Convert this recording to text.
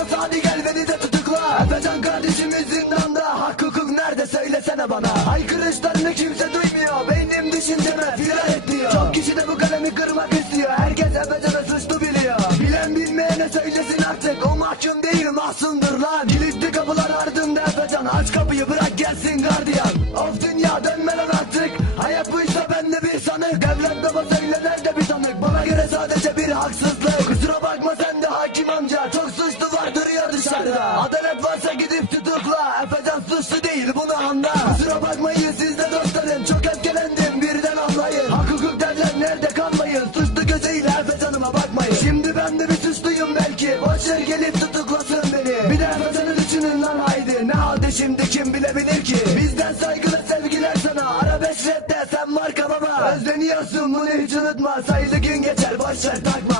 Yas hadi gel beni de tutukla. Efecan kardeşimiz zindanda. Hak hukuk nerede söylesene bana. Haykırışlarını kimse duymuyor. Beynim düşünceme firar et diyor Çok kişi de bu kalemi kırmak istiyor. Herkes Efecan'ı suçlu biliyor. Bilen bilmeyene söylesin artık. O mahkum değil mahsundur lan. Kilitli kapılar ardında Efecan Aç kapıyı bırak gelsin gardiyan. Of dünya dönme lan artık. Hayat buysa ben de bir sanık. Devlet baba söyle nerede bir sanık Bana göre sadece bir haksızlık. Dışarıda Adalet varsa gidip tutukla. Efecan suçlu değil bunu anla. Kusura bakmayın siz de dostlarım. Çok öfkelendim birden anlayın. Hak hukuk derler nerede kalmayın? Suçlu gözüyle Efecan'ıma bakmayın. Şimdi ben de bir suçluyum belki. Boşver gelip tutuklasın beni. Bir de Efecan'ı düşünün lan haydi. Ne halde şimdi kim bilebilir ki? Bizden saygılı sevgiler sana. Arabesk rapte sen marka baba. Özleniyorsun bunu hiç unutma. Sayılı gün geçer boşver takma